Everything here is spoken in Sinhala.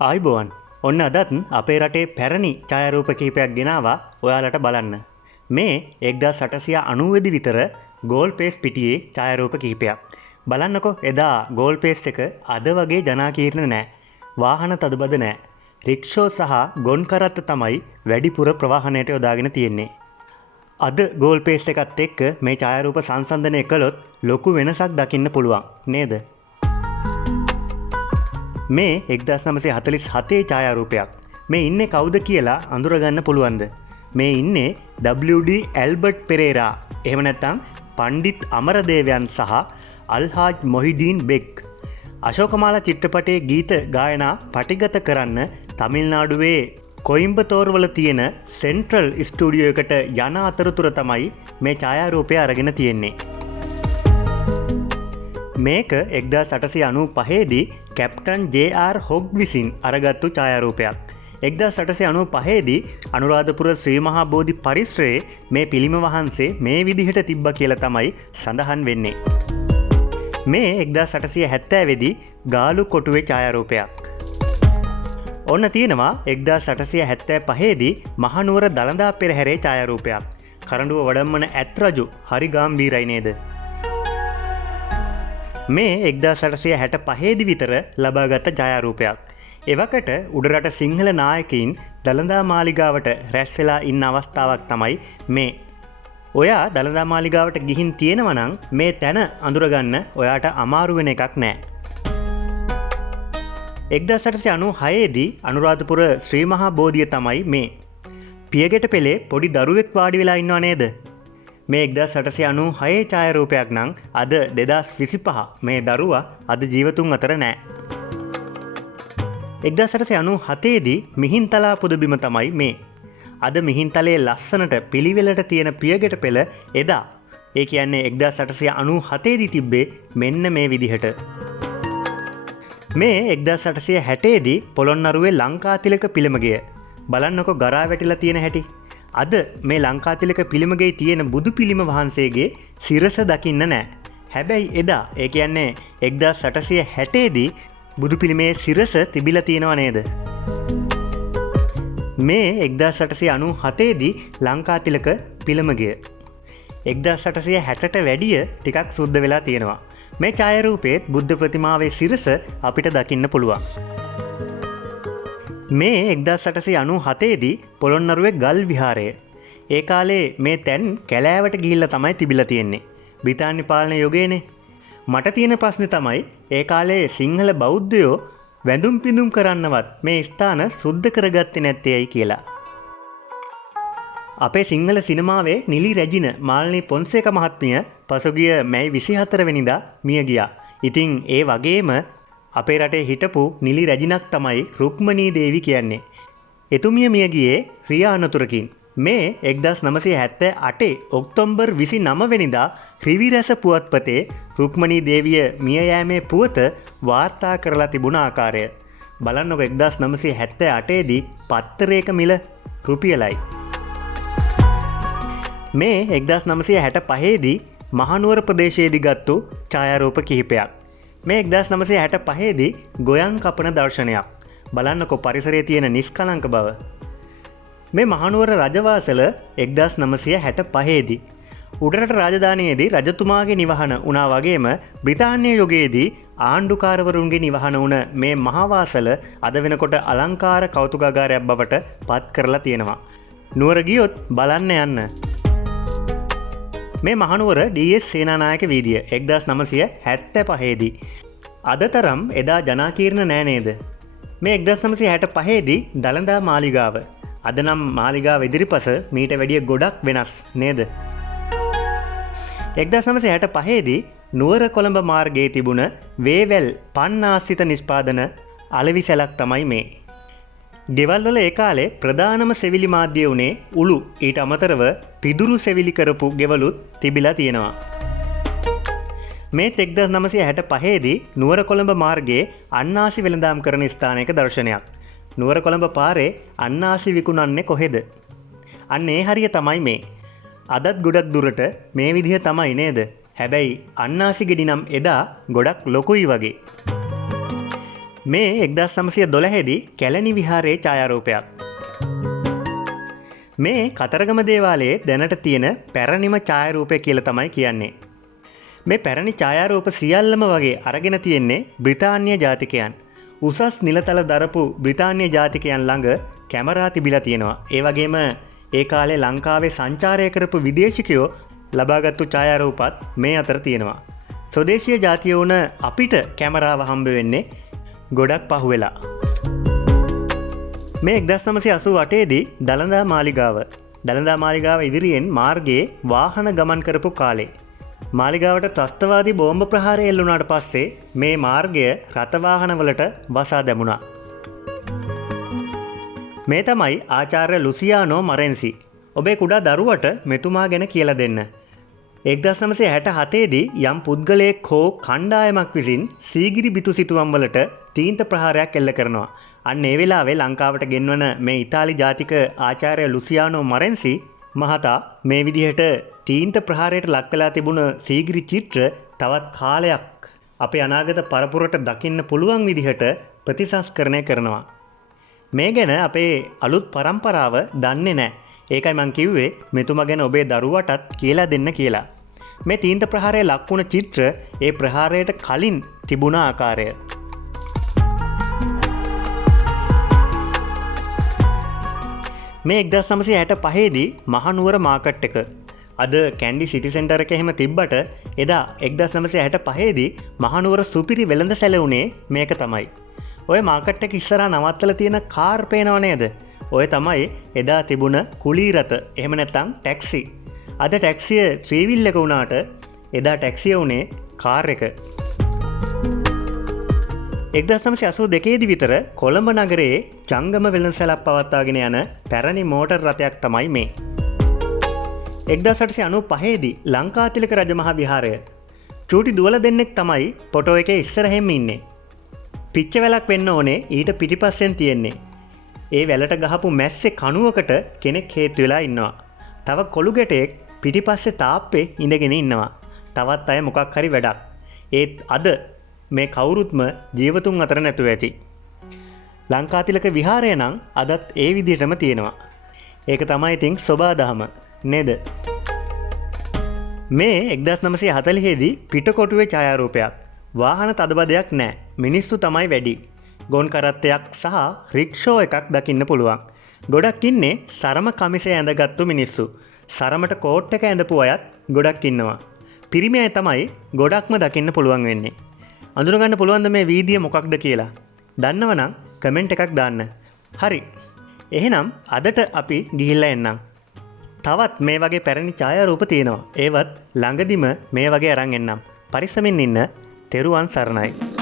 ආයිබෝවන් ඔන්න අදත් අපේ රටේ පැරණි ඡායාරූප කිහිපයක් ගෙනාවා ඔයාලට බලන්න. මේ 1890 විතර ගෝල් පේස් පිටියේ ඡායාරූප කිහිපයක්. බලන්නකෝ එදා ගෝල් පේස් එක අද වගේ ජනාකීර්ණ නෑ. වාහන තදබද නෑ. රික්ෂෝ සහ ගොන් කරත්ත තමයි වැඩිපුර ප්‍රවාහනයට යොදාගෙන තියෙන්නේ. අද ගෝල් පේස් එකත් එක්ක මේ ඡායාරූප සංසන්දනය කළොත් ලොකු වෙනසක් දකින්න පුළුවන් නේද? මේ 1947 ඡායාරූපයක්. මේ ඉන්නේ කවුද කියලා අඳුරගන්න පුළුවන්ද? මේ ඉන්නේ WD ඇල්බර්ට් පෙරේරා. එහෙම නැත්නම් පණ්ඩිත් අමරදේවයන් සහ අල්හාජ් මොහිදීන් බෙක්. අශෝකමාලා චිත්‍රපටයේ ගීත ගායනා පටිගත කරන්න තමිල්නාඩුවේ කොයිම්බතෝර් වල තියෙන සෙන්ට්‍රල් ස්ටුඩියෝ එකට යන අතරතුර තමයි මේ ඡායාරූපය අරගෙන තියෙන්නේ. මේක 1895 දී කැප්ටන් ජේ.ආර්. හොග් විසින් අරගත්තු ඡායාරූපයක්. 1895 දී අනුරාධපුර ශ්‍රී මහා බෝධි පරිසරයේ මේ පිළිම වහන්සේ මේ විදිහට තිබ්බ කියලා තමයි සඳහන් වෙන්නේ. මේ 1870 දී ගාලු කොටුවේ ඡායාරූපයක්. ඔන්න තියෙනවා 1875 දී මහනුවර දළදා පෙරහැරේ ඡායාරූපයක්. කරඬුව වඩම්මන ඇත් රජු හරි ගාම්භීරයි නේද? මේ 1865 විතර ලබාගත් ඡායාරූපයක්. එවකට උඩරට සිංහල නායකයින් දළදා මාලිගාවට රැස් වෙලා ඉන්න අවස්ථාවක් තමයි මේ. ඔයා දළදා මාලිගාවට ගිහින් තියෙනවා නම් මේ තැන අඳුරගන්න ඔයාට අමාරු වෙන එකක් නෑ. 1896 දී අනුරාධපුර ශ්‍රී මහා බෝධිය තමයි මේ. පියගෙට පෙළේ පොඩි දරුවෙක් වාඩි වෙලා ඉන්නව නේද? මේ 1896 ඡායාරූපයක් නම් අද 2025 මේ දරුවා අද ජීවතුන් අතර නෑ. 1897 දී මිහින්තලා පුදබිම තමයි මේ. අද මිහින්තලේ ලස්සනට පිළිවෙලට තියෙන පියගෙට පෙළ එදා ඒ කියන්නේ 1897 දී තිබ්බේ මෙන්න මේ විදිහට. මේ 1860 දී පොළොන්නරුවේ ලංකාතිලක පිළිමගය. බලන්නකො ගරා වැටිලා තියෙන හැටි. අද මේ ලංකාතිලක පිළිමගේ තියෙන බුදු පිළිම වහන්සේගේ සිරස දකින්න නෑ. හැබැයි එදා ඒ කියන්නේ 1860 දී බුදු පිළිමේ සිරස තිබිලා තියෙනව නේද? මේ 1897 දී ලංකාතිලක පිළිමගය 1860ට වැඩිය ටිකක් සුද්ධ වෙලා තියෙනවා. මේ ඡායාරූපයේ බුද්ධ ප්‍රතිමාවේ සිරස අපිට දකින්න පුළුවන්. මේ 1897 දී පොළොන්නරුවේ ගල් විහාරය. ඒ කාලේ මේ තැන් කැලෑවට ගිහිල්ලා තමයි තිබිලා තියෙන්නේ. බ්‍රිතාන්‍ය පාලන යුගයේනේ. මට තියෙන ප්‍රශ්නේ තමයි ඒ කාලේ සිංහල බෞද්ධයෝ වැඳුම් පිඳුම් කරන්නවත් මේ ස්ථාන සුද්ධ කරගත්තේ නැත්තේ ඇයි කියලා. අපේ සිංහල සිනමාවේ නිලි රැජින මාල්නී පොන්සේක මහත්මිය පසුගිය මැයි 24 වෙනිදා මිය ගියා. ඉතින් ඒ වගේම අපේ රටේ හිටපු නිලි රැජිනක් තමයි රුක්මනී දේවි කියන්නේ. එතුමිය මිය ගියේ ක්‍රියා අනතුරකින්. මේ 1978 ඔක්තෝබර් 29 වෙනිදා රිවිරැස පුවත්පතේ රුක්මනී දේවිය මිය යෑමේ පුවත වාර්තා කරලා තිබුණ ආකාරය. බලන්නකො 1978 දී පත්තරයක මිල රුපියලයි. මේ 1965 දී මහනුවර ප්‍රදේශයේදී ගත්තු ඡායාරූප කිහිපයක්. මේ 1965 දී ගොයන් කපන දර්ශනයක්. බලන්නකො පරිසරයේ තියෙන නිස්කලංක බව. මේ මහනුවර රජවාසල 1965 දී උඩරට රාජධානියේදී රජතුමාගේ නිවහන වුණා වගේම බ්‍රිතාන්‍ය යුගයේදී ආණ්ඩුකාරවරුන්ගේ නිවහන වුණ මේ මහවාසල අද වෙනකොට අලංකාර කෞතුකාගාරයක් බවට පත් කරලා තියෙනවා. නුවර ගියොත් බලන්න යන්න. මේ මහනුවර DS සේනානායක වීදිය 1975 දී. අද තරම් එදා ජනාකීර්ණ නෑ නේද? මේ 1965 දී දළදා මාලිගාව. අද නම් මාලිගාව ඉදිරිපස මීට වැඩිය ගොඩක් වෙනස් නේද? 1965 දී නුවර කොළඹ මාර්ගයේ තිබුණ වේවැල් පන්නාස්සිත නිෂ්පාදන අලෙවි සැලක් තමයි මේ. ගෙවල් වල ඒ කාලේ ප්‍රධානම සෙවිලි මාධ්‍ය උනේ උළු. ඊට අමතරව පිදුරු සෙවිලි කරපු ගෙවලුත් තිබිලා තියෙනවා. මේ 1965 දී නුවර කොළඹ මාර්ගයේ අන්නාසි වෙළඳාම් කරන ස්ථානයක දර්ශනයක්. නුවර කොළඹ පාරේ අන්නාසි විකුණන්නේ කොහෙද? අන්න ඒ හරිය තමයි මේ. අදත් ගොඩක් දුරට මේ විදිහ තමයි නේද? හැබැයි අන්නාසි ගෙඩි නම් එදා ගොඩක් ලොකුයි වගේ. මේ 1912දී කැලණි විහාරයේ ඡායාරූපයක්. මේ කතරගම දේවාලයේ දැනට තියෙන පැරණිම ඡායාරූපය කියලා තමයි කියන්නේ. මේ පැරණි ඡායාරූප සියල්ලම වගේ අරගෙන තියෙන්නේ බ්‍රිතාන්‍ය ජාතිකයන්. උසස් නිලතල දරපු බ්‍රිතාන්‍ය ජාතිකයන් ළඟ කැමරා තිබිලා තියෙනවා. ඒ වගේම ඒ කාලේ ලංකාවේ සංචාරය කරපු විදේශිකයෝ ලබාගත්තු ඡායාරූපත් මේ අතර තියෙනවා. ස්වදේශීය ජාතිය වුණ අපිට කැමරාව හම්බ වෙන්නේ ගොඩක් පහුවෙලා. මේ 1988දී දළදා මාලිගාව ඉදිරියෙන් මාර්ගයේ වාහන ගමන් කරපු කාලේ මාලිගාවට ත්‍රස්තවාදී බෝම්බ ප්‍රහාරය එල්ලුණාට පස්සේ මේ මාර්ගය රථවාහනවලට වසා දැමුණා. මේ තමයි ආචාර්ය ලුසියානෝ මරෙන්සි. ඔබේ කුඩා දරුවට මෙතුමා ගැන කියලා දෙන්න. 1967දී යම් පුද්ගලයෙක් හෝ කණ්ඩායමක් විසින් සීගිරි බිතු සිතුවම් වලට තීන්ත ප්‍රහාරයක් එල්ල කරනවා. අන්න ඒ වෙලාවේ ලංකාවට ගෙන්වන මේ ඉතාලි ජාතික ආචාර්ය ලුසියානෝ මරෙන්සි මහතා මේ විදිහට තීන්ත ප්‍රහාරයට ලක් වෙලා තිබුණ සීගිරි චිත්‍ර තවත් කාලයක් අපේ අනාගත පරපුරට දකින්න පුළුවන් විදිහට ප්‍රතිසංස්කරණය කරනවා. මේ ගැන අපේ අලුත් පරම්පරාව දන්නේ නැහැ. ඒකයි මං කිව්වේ මෙතුමා ගැන ඔබේ දරුවටත් කියලා දෙන්න කියලා. මේ තීන්ත ප්‍රහාරයේ ලක් වුණ චිත්‍ර ඒ ප්‍රහාරයට කලින් තිබුණ ආකාරය. මේ 1965දී මහනුවර මාකට් එක අද කැන්ඩි සිටි සෙන්ටර් එක එහෙම තිබ්බට එදා 1965දී මහනුවර සුපිරි වෙළඳ සැලවුණේ මේක තමයි. ඔය මාකට් එක ඉස්සරහා නවත්තලා තියෙන කාර් පේනව නේද? ඔය තමයි එදා තිබුණ කුලී රථ. එහෙම නැත්නම් ටැක්සි. අද ටැක්සිය ත්‍රිවිල් එක වුණාට එදා ටැක්සිය වුණේ කාර් එක. 1982දී විතර කොළඹ නගරයේ ජංගම වෙළඳසැලක් පවත්වාගෙන යන පැරණි මෝටර් රථයක් තමයි මේ. 1895දී ලංකාතිලක රජමහා විහාරය. චූටි දුවල දෙන්නෙක් තමයි ෆොටෝ එකේ ඉස්සරහින්ම ඉන්නේ. පිච්ච වැලක් වෙන්න ඕනේ ඊට පිටිපස්සෙන් තියෙන්නේ. ඒ වැලට ගහපු මැස්සේ කණුවකට කෙනෙක් හේතු වෙලා ඉන්නවා. තව කොළු ගැටෙක් පිටිපස්සේ තාප්පේ ඉඳගෙන ඉන්නවා. තවත් අය මොකක් හරි වැඩක්. ඒත් අද මේ කවුරුත්ම ජීවතුන් අතර නැතුව ඇති. ලංකාතිලක විහාරය නම් අදත් ඒ විදිහටම තියෙනවා. ඒක තමයි ඉතින් සොබාදහම නේද? මේ 1940දී පිටකොටුවේ ඡායාරූපයක්. වාහන තදබදයක් නැහැ. මිනිස්සු තමයි වැඩි. ගොන් කරත්තයක් සහ රික්ෂෝ එකක් දකින්න පුළුවන්. ගොඩක් ඉන්නේ සරම කමිසය ඇඳගත්තු මිනිස්සු. සරමට කෝට් එක ඇඳපු අයත් ගොඩක් ඉන්නවා. පිරිමි අය තමයි ගොඩක්ම දකින්න පුළුවන් වෙන්නේ. අඳුරගන්න පුළුවන්ද මේ වීදිය මොකක්ද කියලා? දන්නවනම් කමෙන්ට් එකක් දාන්න. හරි. එහෙනම් අදට අපි ගිහිල්ලා එන්නම්. තවත් මේ වගේ පැරණි ඡායාරූප තියෙනවා. ඒවත් ළඟදිම මේ වගේ අරන් එන්නම්. පරිස්සමින් ඉන්න. තෙරුවන් සරණයි.